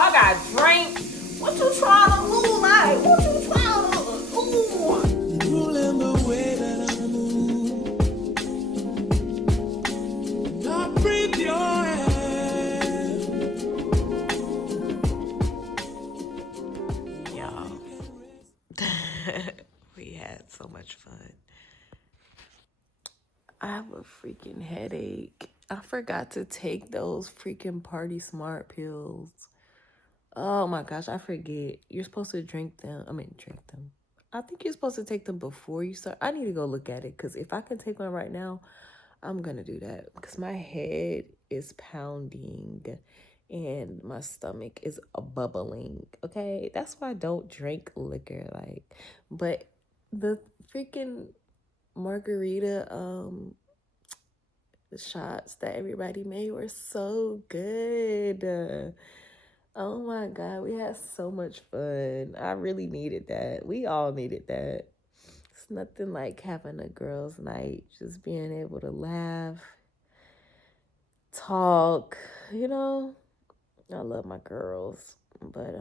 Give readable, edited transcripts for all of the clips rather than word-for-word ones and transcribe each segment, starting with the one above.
I got drink. What you trying to move like? What you trying to ooh? Ruling the way that I move. I breathe your air. Y'all. We had so much fun. I have a freaking headache. I forgot to take those freaking Party Smart pills. Oh my gosh, I forget. You're supposed to drink them. Drink them. I think you're supposed to take them before you start. I need to go look at it because if I can take one right now, I'm going to do that because my head is pounding and my stomach is bubbling. Okay, that's why I don't drink liquor. But the freaking margarita the shots that everybody made were so good. Oh my God, we had so much fun. I really needed that. We all needed that. It's nothing like having a girls' night, just being able to laugh, talk, you know. I love my girls, but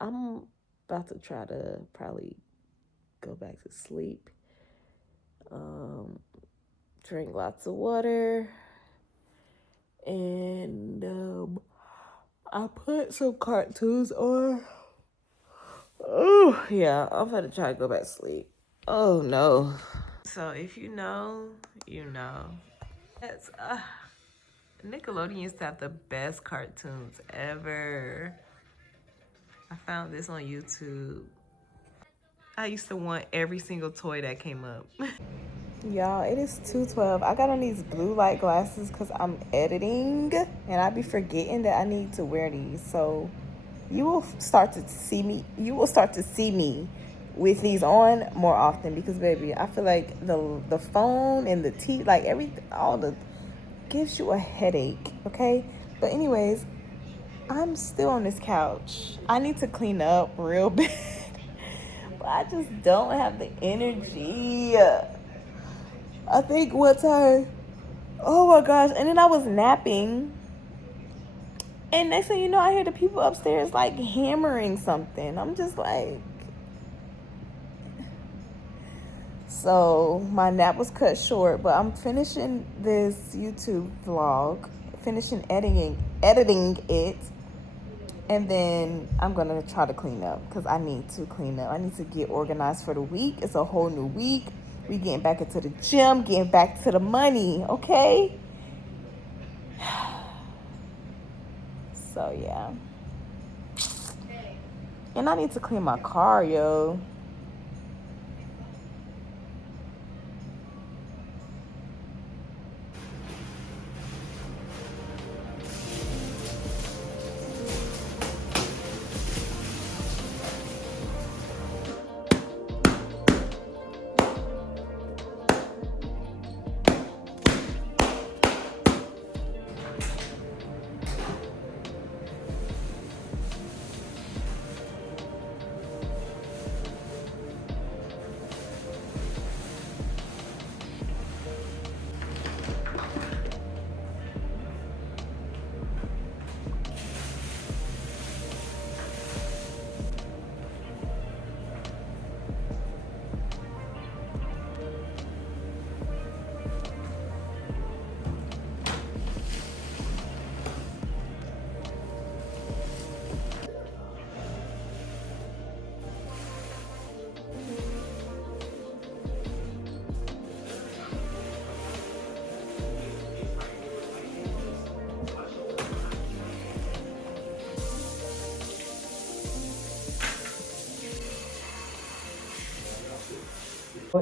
I'm about to try to probably go back to sleep. Drink lots of water, and I put some cartoons on. Oh yeah, I'm gonna try to go back to sleep. Oh no. So if you know, you know. That's Nickelodeon used to have the best cartoons ever. I found this on YouTube. I used to want every single toy that came up. Y'all, it is 2:12. I got on these blue light glasses because I'm editing and I be forgetting that I need to wear these. So you will start to see me with these on more often because baby, I feel like the phone and the TV, like everything, all the gives you a headache, okay? But anyways, I'm still on this couch. I need to clean up real bad. But I just don't have the energy. I think one time, oh my gosh, and then I was napping. And next thing you know, I hear the people upstairs like hammering something. I'm just like, so my nap was cut short, but I'm finishing this YouTube vlog, finishing editing it, and then I'm gonna try to clean up because I need to clean up. I need to get organized for the week. It's a whole new week. We getting back into the gym, getting back to the money, okay? So yeah. And I need to clean my car, yo.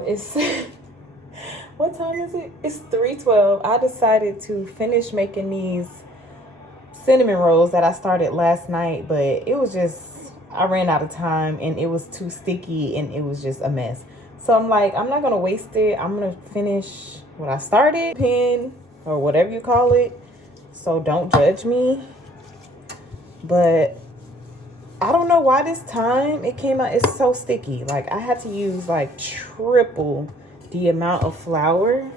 It's what time is it? It's 3:12. I decided to finish making these cinnamon rolls that I started last night, but it was just I ran out of time and it was too sticky and it was just a mess. So I'm like, I'm not gonna waste it. I'm gonna finish what I started, pen or whatever you call it. So don't judge me. But I don't know why this time it came out. It's so sticky. Like I had to use like triple the amount of flour.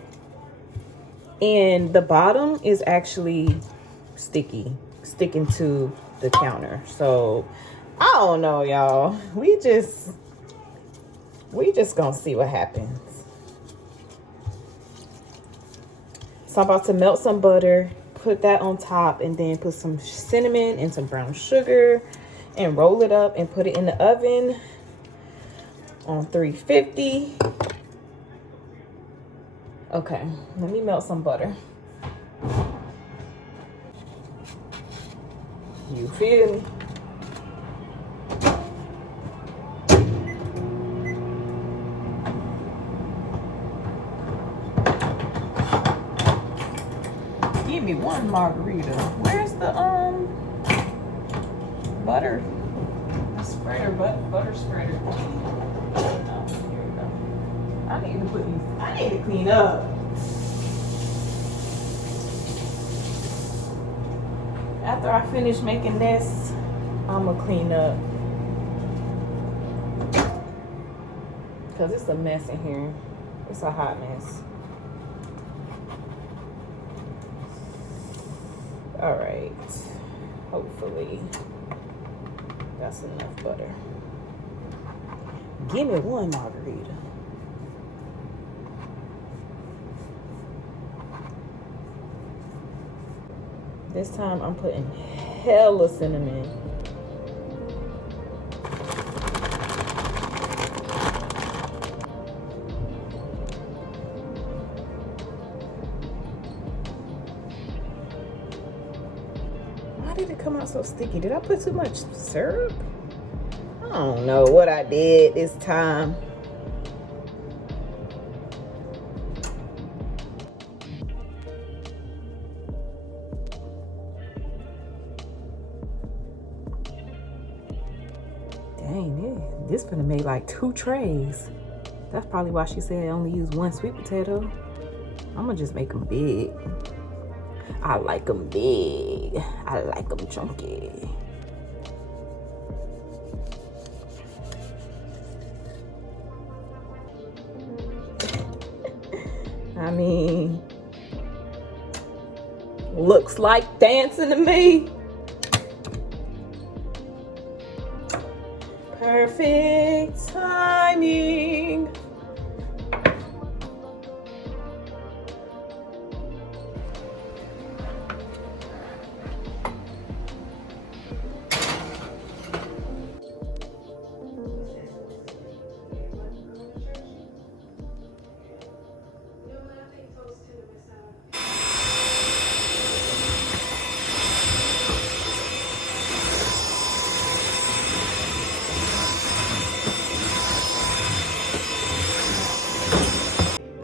And the bottom is actually sticking to the counter. So I don't know, y'all. We just gonna see what happens. So I'm about to melt some butter, put that on top, and then put some cinnamon and some brown sugar and roll it up and put it in the oven on 350. Okay, let me melt some butter. You feel me? Give me one margarita. Where's the butter? The spreader, butter spreader. Oh, here we go. I need to put these. I need to clean up. After I finish making this, I'ma clean up. Cause it's a mess in here. It's a hot mess. All right. Hopefully that's enough butter. Give me one margarita. This time I'm putting hella cinnamon. Why did it come out so sticky? Did I put too much syrup? I don't know what I did this time. Dang, this gonna make like 2 trays. That's probably why she said I only use 1 sweet potato. I'm gonna just make them big. I like them big. I like them chunky. I mean, looks like dancing to me. Perfect timing.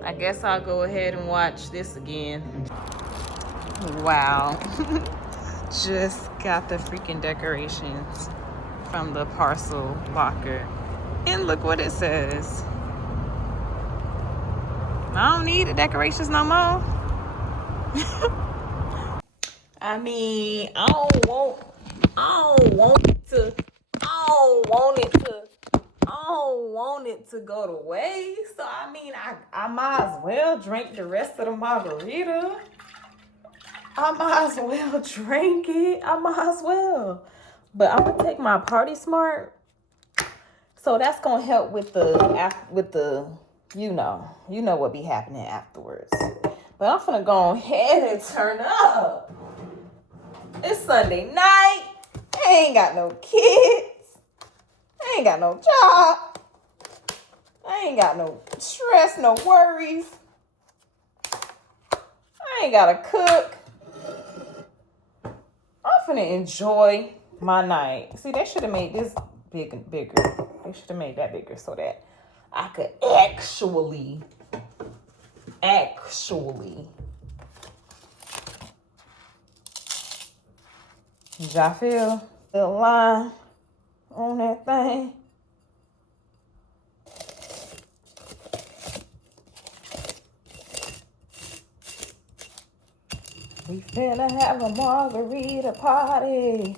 I guess I'll go ahead and watch this again. Wow. Just got the freaking decorations from the parcel locker. And look what it says. I don't need the decorations no more. I mean, I don't want it to go to waste. So I mean, I might as well drink the rest of the margarita. I might as well drink it. I might as well. But I'm gonna take my Party Smart. So that's gonna help with the you know what be happening afterwards. But I'm gonna go ahead and turn up. It's Sunday night. I ain't got no kids. I ain't got no job. I ain't got no stress, no worries. I ain't gotta cook. I'm finna enjoy my night. See, they should have made this bigger. They should have made that bigger so that I could actually. Did y'all feel the line on that thing? We finna have a margarita party.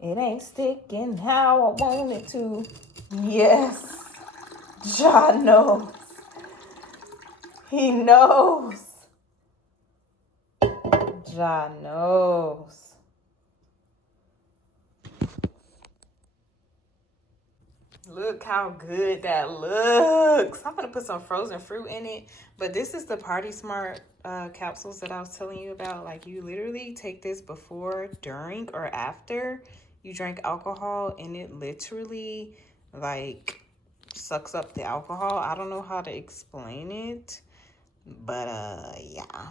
It ain't sticking how I want it to. Yes, John knows. He knows. Ja knows. Look how good that looks. I'm gonna put some frozen fruit in it. But this is the Party Smart capsules that I was telling you about. Like, you literally take this before, during, or after you drink alcohol, and it literally like sucks up the alcohol. I don't know how to explain it, but yeah.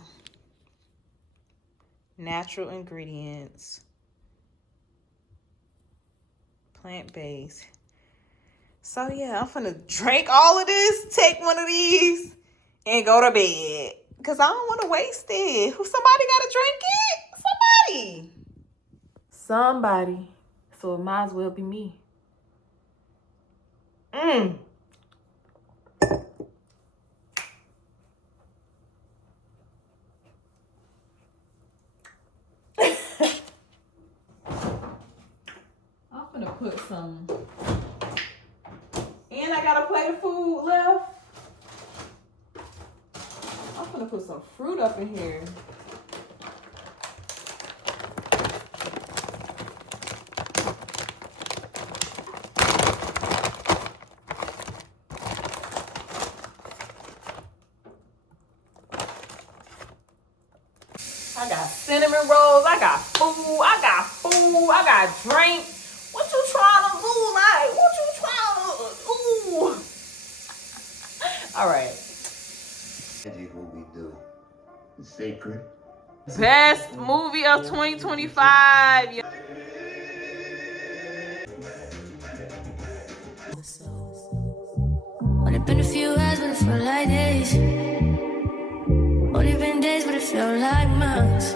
Natural ingredients, plant-based. So yeah, I'm finna drink all of this, take one of these, and go to bed. Cause I don't wanna waste it. Somebody gotta drink it. Somebody. So it might as well be me. I'm gonna put some, and I got a plate of food left. I'm gonna put some fruit up in here. I got cinnamon rolls, I got food, I got drink. What you trying to do? Like, what you trying to do? All right. What we do. It's sacred. Best movie of 2025. Only been a few hours, but it felt like days. Only been days, but it felt like months.